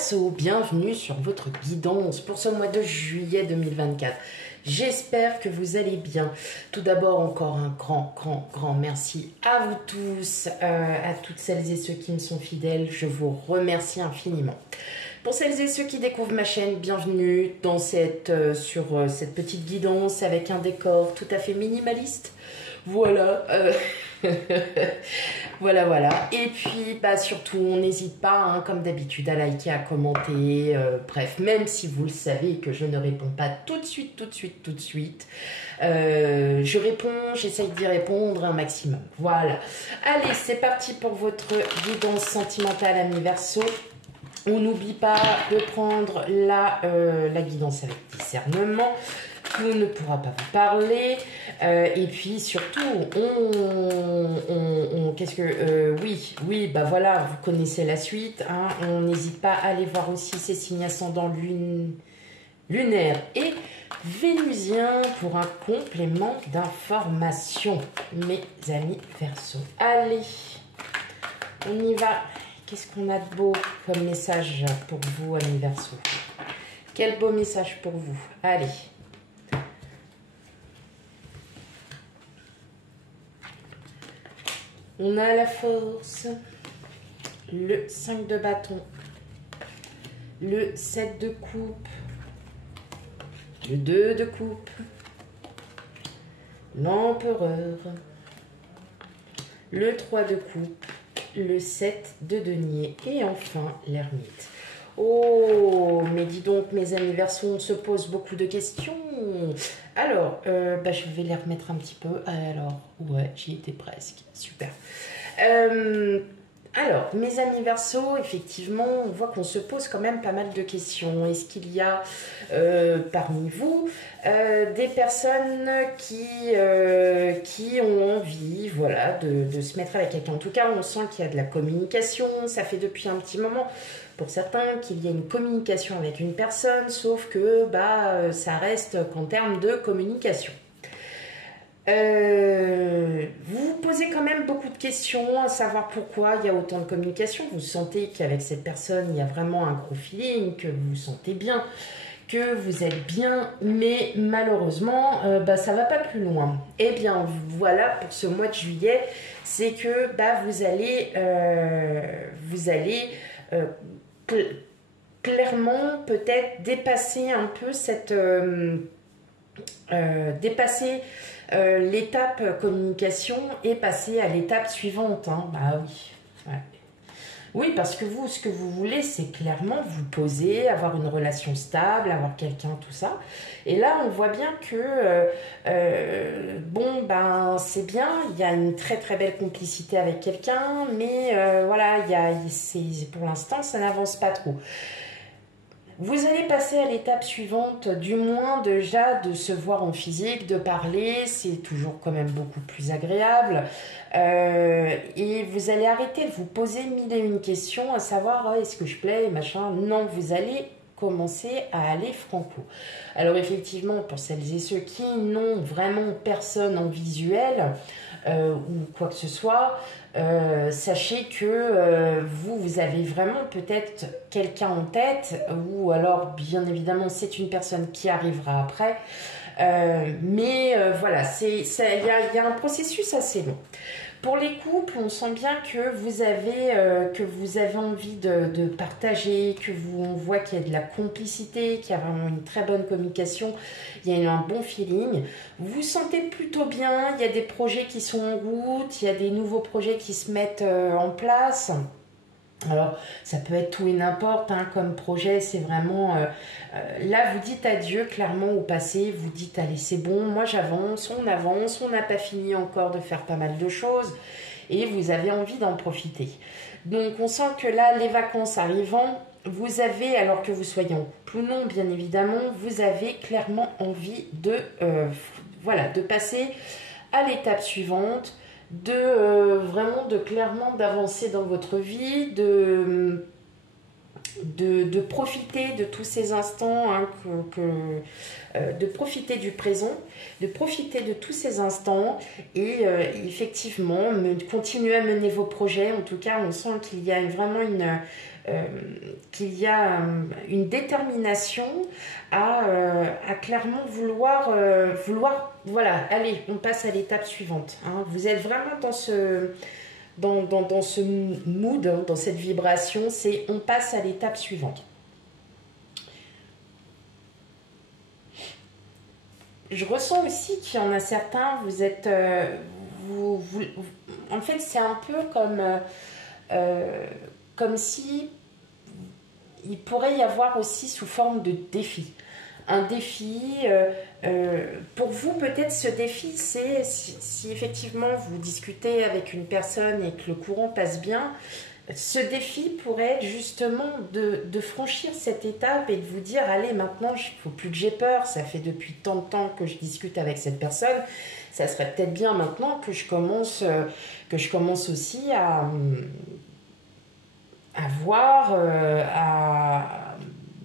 Verseau, bienvenue sur votre guidance pour ce mois de juillet 2024. J'espère que vous allez bien. Tout d'abord, encore un grand merci à vous tous, à toutes celles et ceux qui me sont fidèles. Je vous remercie infiniment. Pour celles et ceux qui découvrent ma chaîne, bienvenue dans sur cette petite guidance avec un décor tout à fait minimaliste. Voilà. Voilà. Et puis, surtout, on n'hésite pas, comme d'habitude, à liker, à commenter. Bref, même si vous le savez que je ne réponds pas tout de suite. Je réponds, j'essaye d'y répondre un maximum. Voilà. Allez, c'est parti pour votre guidance sentimentale, amis Verseau. On n'oublie pas de prendre la guidance avec discernement. Tout ne pourra pas vous parler. Et puis surtout, voilà, vous connaissez la suite. On n'hésite pas à aller voir aussi ces signes ascendants lunaires et vénusiens pour un complément d'information, mes amis Verseau. Allez, on y va. Qu'est-ce qu'on a de beau comme message pour vous, amis Verseau? Quel beau message pour vous. Allez. On a la force, le 5 de bâton, le 7 de coupe, le 2 de coupe, l'empereur, le 3 de coupe, le 7 de denier et enfin l'ermite. Oh, mais dis donc, mes amis Verseau, on se pose beaucoup de questions. Alors, je vais les remettre un petit peu. Alors, ouais, j'y étais presque. Super. Alors, mes amis Verseau, effectivement, on voit qu'on se pose quand même pas mal de questions. Est-ce qu'il y a parmi vous des personnes qui ont envie, voilà, de se mettre avec quelqu'un? En tout cas, on sent qu'il y a de la communication. Ça fait depuis un petit moment, pour certains, qu'il y a une communication avec une personne, sauf que ça reste qu'en termes de communication. Vous vous posez quand même beaucoup de questions, à savoir pourquoi il y a autant de communication. Vous sentez qu'avec cette personne, il y a vraiment un gros feeling, que vous vous sentez bien, que vous êtes bien, mais malheureusement, ça va pas plus loin. Eh bien, voilà, pour ce mois de juillet, c'est que vous allez clairement peut-être dépasser un peu l'étape communication et passer à l'étape suivante. Oui. Ouais. Oui, parce que vous, ce que vous voulez, c'est clairement vous poser, avoir une relation stable, avoir quelqu'un, tout ça. Et là, on voit bien que, c'est bien, il y a une très belle complicité avec quelqu'un, mais pour l'instant, ça n'avance pas trop. Vous allez passer à l'étape suivante, du moins déjà de se voir en physique, de parler, c'est toujours quand même beaucoup plus agréable. Et vous allez arrêter de vous poser mille et une questions, à savoir est-ce que je plais, machin. Non, vous allez commencer à aller franco. Alors effectivement, pour celles et ceux qui n'ont vraiment personne en visuel ou quoi que ce soit, sachez que vous avez vraiment peut-être quelqu'un en tête, ou alors bien évidemment c'est une personne qui arrivera après, voilà, il y a un processus assez long. Pour les couples, on sent bien que vous avez envie de partager, on voit qu'il y a de la complicité, qu'il y a vraiment une très bonne communication, il y a un bon feeling. Vous vous sentez plutôt bien, il y a des projets qui sont en route, il y a des nouveaux projets qui se mettent en place. Alors, ça peut être tout et n'importe, comme projet, c'est vraiment... là, vous dites adieu clairement au passé, vous dites, allez, c'est bon, moi j'avance, on n'a pas fini encore de faire pas mal de choses, et vous avez envie d'en profiter. Donc, on sent que là, les vacances arrivant, vous avez, alors que vous soyez en couple ou non, bien évidemment, vous avez clairement envie de passer à l'étape suivante, clairement d'avancer dans votre vie, de profiter de tous ces instants, hein, de profiter du présent, de profiter de tous ces instants et effectivement continuer à mener vos projets. En tout cas, on sent qu'il y a vraiment une détermination à clairement vouloir, voilà, allez, on passe à l'étape suivante. Hein. Vous êtes vraiment dans ce mood, hein, dans cette vibration, c'est on passe à l'étape suivante. Je ressens aussi qu'il y en a certains, vous êtes... en fait, c'est un peu comme si il pourrait y avoir aussi sous forme de défi. Un défi, pour vous peut-être ce défi, c'est si effectivement vous discutez avec une personne et que le courant passe bien, ce défi pourrait être justement de franchir cette étape et de vous dire, allez maintenant, il ne faut plus que j'ai peur, ça fait depuis tant de temps que je discute avec cette personne, ça serait peut-être bien maintenant que je commence aussi à voir,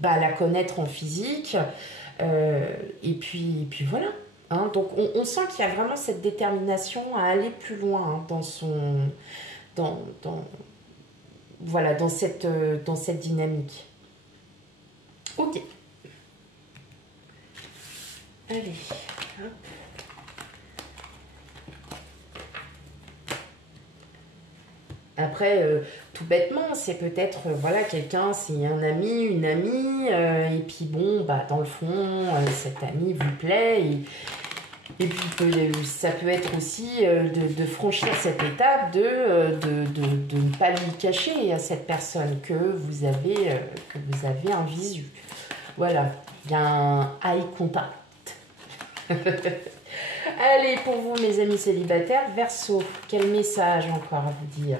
à la connaître en physique, et puis voilà. Hein, donc on sent qu'il y a vraiment cette détermination à aller plus loin, hein, voilà, dans cette dynamique. Ok. Allez. Hop. Après, tout bêtement, c'est peut-être, voilà, quelqu'un, c'est un ami, une amie, et puis bon, bah, dans le fond, cet ami vous plaît, et puis ça peut être aussi de franchir cette étape, de ne pas lui cacher à cette personne que vous avez un visu. Voilà, il y a un eye contact. Allez, pour vous, mes amis célibataires, Verseau, quel message encore à vous dire?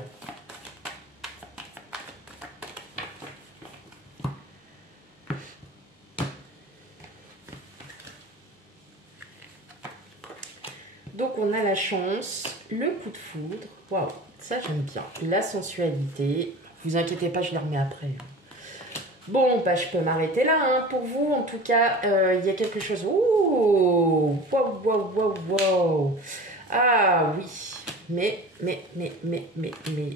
Donc, on a la chance, le coup de foudre, waouh, ça j'aime bien, la sensualité, vous inquiétez pas, je les remets après. Bon, bah, je peux m'arrêter là, hein. Pour vous, en tout cas, il y a quelque chose... Ouh, wow, wow, wow, wow. Ah oui, mais,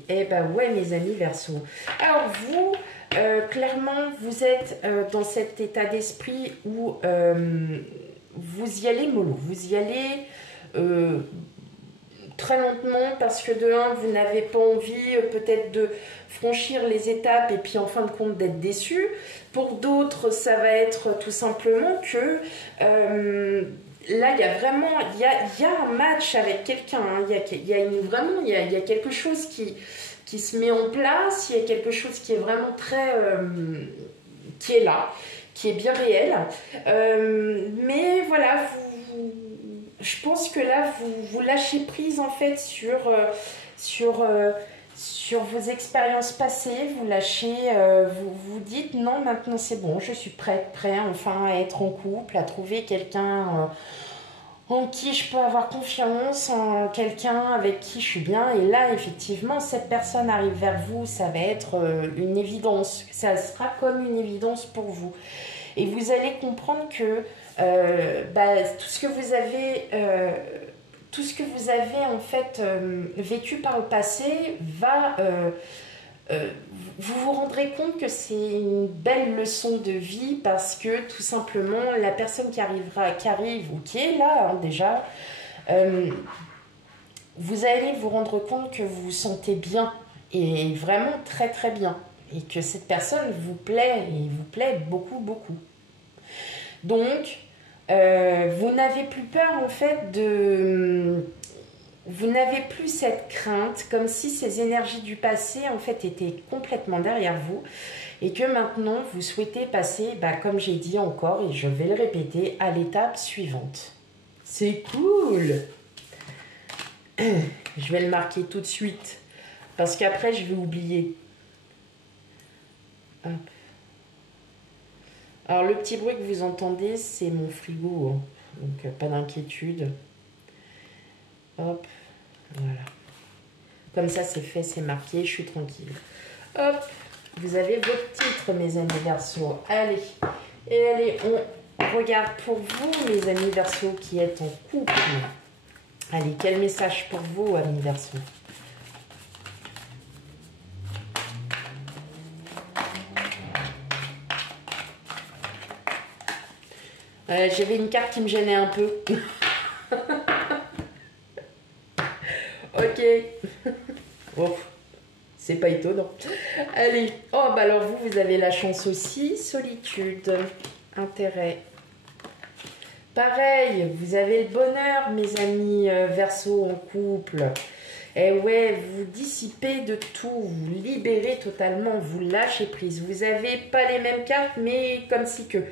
eh ben ouais, mes amis Verseau. Alors vous, clairement, vous êtes dans cet état d'esprit où vous y allez mollo, vous y allez très lentement parce que de un, vous n'avez pas envie peut-être de franchir les étapes et puis en fin de compte d'être déçu. Pour d'autres, ça va être tout simplement que là, il y a vraiment, il y a un match avec quelqu'un, hein. Il y a quelque chose qui se met en place, il y a quelque chose qui est vraiment très, qui est là, qui est bien réel. Mais voilà, je pense que là, vous lâchez prise en fait sur vos expériences passées, vous lâchez, vous dites non, maintenant c'est bon, je suis prêt enfin à être en couple, à trouver quelqu'un en qui je peux avoir confiance, en quelqu'un avec qui je suis bien. Et là, effectivement, cette personne arrive vers vous, ça va être une évidence, ça sera comme une évidence pour vous. Et vous allez comprendre que tout ce que vous avez en fait vécu par le passé va vous vous rendrez compte que c'est une belle leçon de vie parce que tout simplement la personne qui arrive ou qui est là, hein, déjà, vous allez vous rendre compte que vous vous sentez bien et vraiment très très bien et que cette personne vous plaît et vous plaît beaucoup beaucoup. Donc vous n'avez plus peur en fait vous n'avez plus cette crainte, comme si ces énergies du passé en fait étaient complètement derrière vous et que maintenant vous souhaitez passer, comme j'ai dit encore et je vais le répéter, à l'étape suivante. C'est cool. Je vais le marquer tout de suite parce qu'après je vais oublier. Hop. Alors le petit bruit que vous entendez, c'est mon frigo, hein. Donc pas d'inquiétude. Hop, voilà. Comme ça c'est fait, c'est marqué, je suis tranquille. Hop, Vous avez votre titre, mes amis Verseau. Allez, et allez, on regarde pour vous, mes amis Verseau, qui êtes en couple. Allez, quel message pour vous, amis Verseau? J'avais une carte qui me gênait un peu. Ok. Oh, c'est pas étonnant. Allez. Oh, bah alors vous avez la chance aussi. Solitude. Intérêt. Pareil, vous avez le bonheur, mes amis Verseau en couple. Et ouais, vous dissipez de tout, vous libérez totalement, vous lâchez prise. Vous n'avez pas les mêmes cartes, mais comme si que...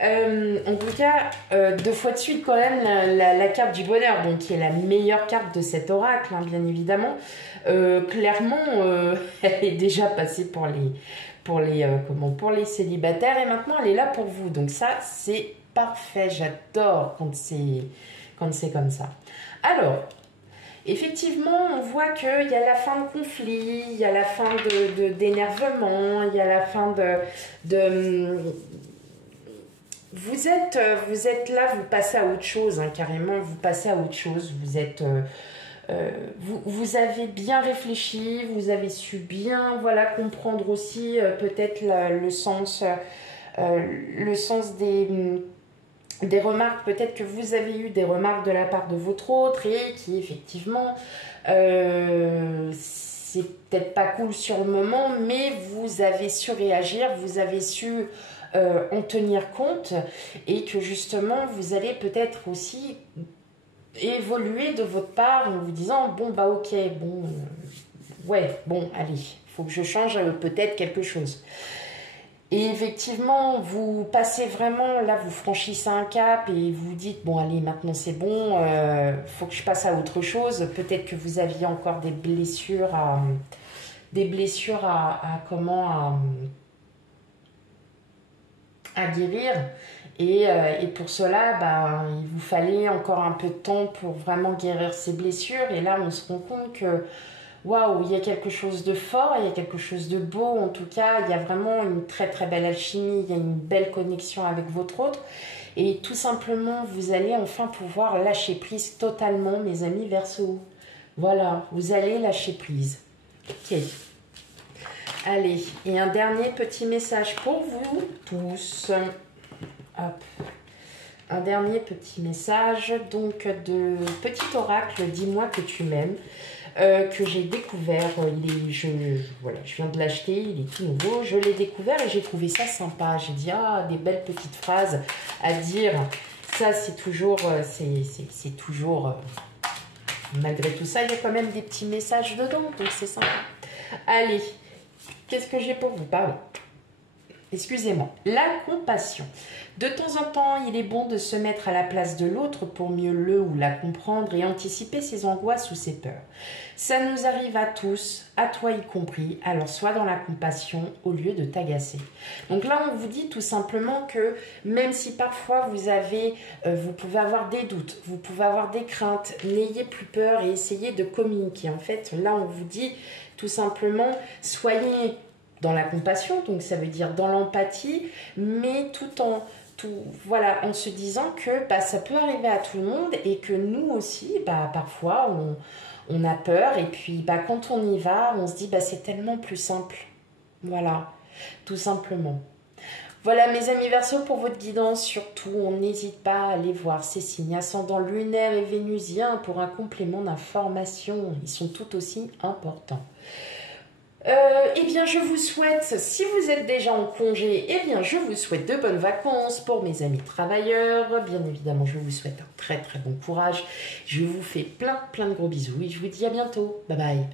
en tout cas, 2 fois de suite quand même, la carte du bonheur, donc qui est la meilleure carte de cet oracle, hein, bien évidemment. Clairement, elle est déjà passée pour les célibataires et maintenant elle est là pour vous. Donc ça, c'est parfait. J'adore quand c'est comme ça. Alors, effectivement, on voit qu'il y a la fin de conflit, il y a la fin d'énervement, il y a la fin Vous êtes là, vous passez à autre chose, hein, carrément, vous passez à autre chose. Vous avez bien réfléchi, vous avez su bien, voilà, comprendre aussi peut-être le sens des remarques. Peut-être que vous avez eu des remarques de la part de votre autre et qui effectivement c'est peut-être pas cool sur le moment, mais vous avez su réagir, vous avez su en tenir compte et que justement vous allez peut-être aussi évoluer de votre part en vous disant bon bah ok, bon ouais, bon allez, il faut que je change peut-être quelque chose. Et effectivement, vous passez vraiment, là vous franchissez un cap et vous dites bon allez maintenant c'est bon, faut que je passe à autre chose. Peut-être que vous aviez encore des blessures à guérir et pour cela il vous fallait encore un peu de temps pour vraiment guérir ces blessures et là on se rend compte que waouh, il y a quelque chose de fort, il y a quelque chose de beau en tout cas, il y a vraiment une très très belle alchimie, il y a une belle connexion avec votre autre et tout simplement vous allez enfin pouvoir lâcher prise totalement, mes amis Verseau. Voilà, vous allez lâcher prise. Ok. Allez, et un dernier petit message pour vous tous. Hop. Un dernier petit message, donc de petit oracle, dis-moi que tu m'aimes, que j'ai découvert. Voilà, je viens de l'acheter, il est tout nouveau. Je l'ai découvert et j'ai trouvé ça sympa. J'ai dit, ah, des belles petites phrases à dire. Ça, c'est toujours, malgré tout ça, il y a quand même des petits messages dedans, donc c'est sympa. Allez. Qu'est-ce que j'ai pour vous parler? Excusez-moi. La compassion. De temps en temps, il est bon de se mettre à la place de l'autre pour mieux le ou la comprendre et anticiper ses angoisses ou ses peurs. Ça nous arrive à tous, à toi y compris, alors sois dans la compassion au lieu de t'agacer. Donc là, on vous dit tout simplement que même si parfois vous pouvez avoir des doutes, vous pouvez avoir des craintes, n'ayez plus peur et essayez de communiquer. En fait, là, on vous dit tout simplement, soyez dans la compassion, donc ça veut dire dans l'empathie, mais en se disant que ça peut arriver à tout le monde et que nous aussi, parfois, on a peur et puis quand on y va, on se dit c'est tellement plus simple. Voilà, tout simplement. Voilà mes amis Verseau pour votre guidance, surtout on n'hésite pas à aller voir ces signes ascendants lunaires et vénusiens pour un complément d'information, ils sont tout aussi importants. Eh bien je vous souhaite, si vous êtes déjà en congé, eh bien je vous souhaite de bonnes vacances pour mes amis travailleurs, bien évidemment je vous souhaite un très très bon courage, je vous fais plein de gros bisous et je vous dis à bientôt, bye bye.